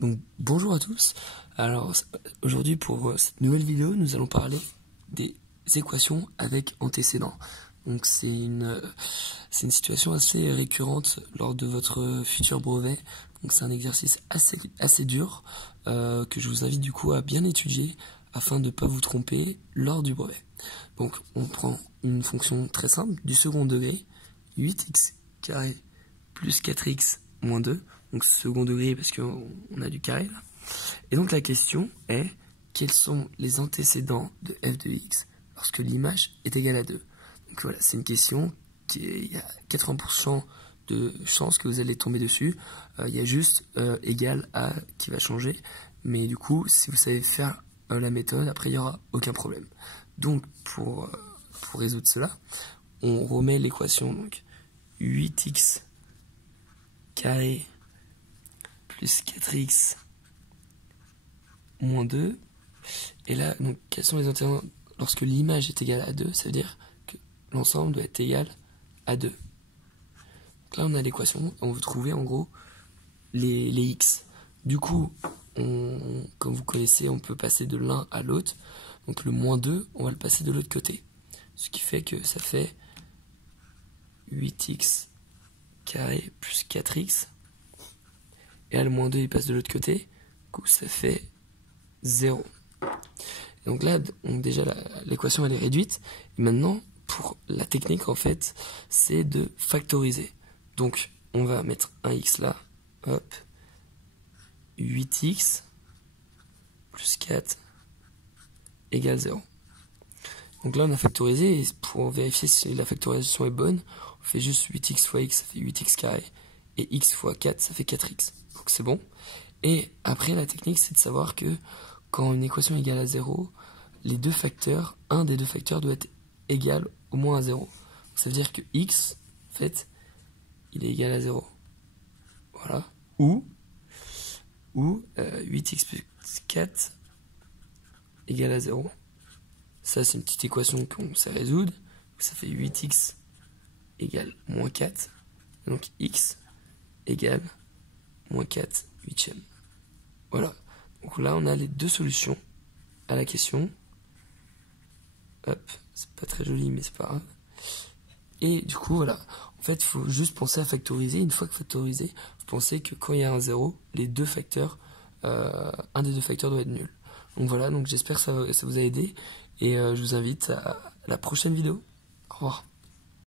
Donc bonjour à tous. Alors aujourd'hui pour cette nouvelle vidéo, nous allons parler des équations avec antécédents. Donc c'est une situation assez récurrente lors de votre futur brevet. Donc c'est un exercice assez dur que je vous invite du coup à bien étudier afin de ne pas vous tromper lors du brevet. Donc on prend une fonction très simple du second degré, 8x carré plus 4x moins 2. Donc second degré parce qu'on a du carré là. Et donc la question est, quels sont les antécédents de f de x lorsque l'image est égale à 2? Donc voilà, c'est une question qui il y a 80% de chances que vous allez tomber dessus. Il y a juste égal à qui va changer. Mais du coup, si vous savez faire la méthode, après il n'y aura aucun problème. Donc pour résoudre cela, on remet l'équation, donc 8x carré plus 4x moins 2. Et là, donc, quels sont les antécédents lorsque l'image est égale à 2? Ça veut dire que l'ensemble doit être égal à 2. Donc là, on a l'équation. On veut trouver en gros les x. Du coup, comme vous connaissez, on peut passer de l'un à l'autre. Donc le moins 2, on va le passer de l'autre côté. Ce qui fait que ça fait 8x carré plus 4x. Et là, le moins 2, il passe de l'autre côté. Du coup, ça fait 0. Et donc là, déjà, l'équation, elle est réduite. Et maintenant, pour la technique, en fait, c'est de factoriser. Donc, on va mettre un x là. Hop. 8x plus 4 égale 0. Donc là, on a factorisé. Et pour vérifier si la factorisation est bonne, on fait juste 8x fois x, ça fait 8x carré. Et x fois 4, ça fait 4x. Donc c'est bon. Et après, la technique, c'est de savoir que quand une équation est égale à 0, les deux facteurs, un des deux facteurs doit être égal au moins à 0. Ça veut dire que x, en fait, il est égal à 0. Voilà. Ou 8x plus 4 égale à 0. Ça, c'est une petite équation qu'on sait résoudre. Ça fait 8x égale moins 4. Donc x égale moins 4 huitièmes. Voilà. Donc là, on a les deux solutions à la question. Hop, c'est pas très joli, mais c'est pas grave. Et du coup, voilà. En fait, il faut juste penser à factoriser. Une fois que factorisé, vous pensez que quand il y a un 0, les deux facteurs, un des deux facteurs doit être nul. Donc voilà, donc j'espère que ça vous a aidé. Et je vous invite à la prochaine vidéo. Au revoir.